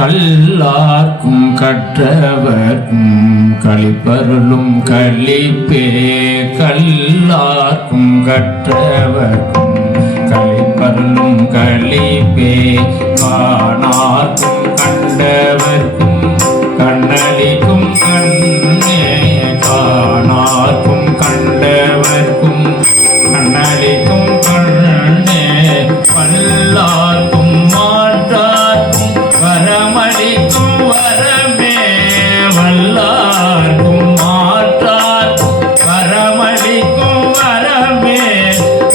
கல்லார்க்கும் கற்றவர்க்கும் களிப்பருளும் களிப்பே. கல்லார்க்கும் கற்றவர்க்கும் களிப்பருளும் களிப்பே. காணார்க்கும் கண்டவர்க்கும் கண்ணளிக்கும் கண்ணே. காணார்க்கும் கண்டவர்க்கும் கண்ணளிக்கும் கண்ணே. வல்லார்க்கும் மாற்றார்க்கும் வரமளிக்கும் வரமே. வல்லார்க்கும் மாற்றார்க்கும் வரமளிக்கும் வரமே.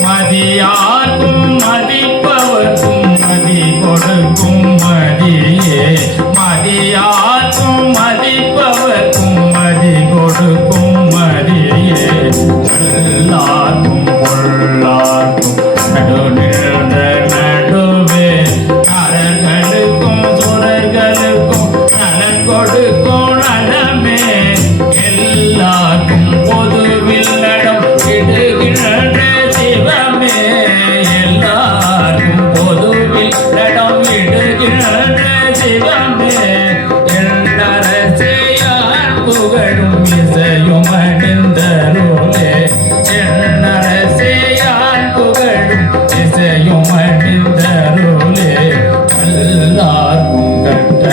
மதியார்க்கும் மதிப்பவர்க்கும் மதி கொடுக்கும் மதியே. மதியார்க்கும் மதிப்பவர்க்கும் மதி கொடுக்கும் மதியே. எல்லார்க்கும் பொல்லார்க்கும் நடுநின்ற நடுவே. நரர்களுக்கும் சுரர்களுக்கும் நலன் கொடுக்கும் நலமே. எல்லாருக்கும் பொதுவில் நடம் இடுகின்ற சிவமே. எல்லாருக்கும் பொதுவில் நடம் இடுகின்ற சிவமே. எண்ணரசையார் புகழும் இசையும் அணிந்தருளே. எண்ணரசையார் புகழும் இசையும் அணிந்தருளே. எல்லாருக்கும் கட்ட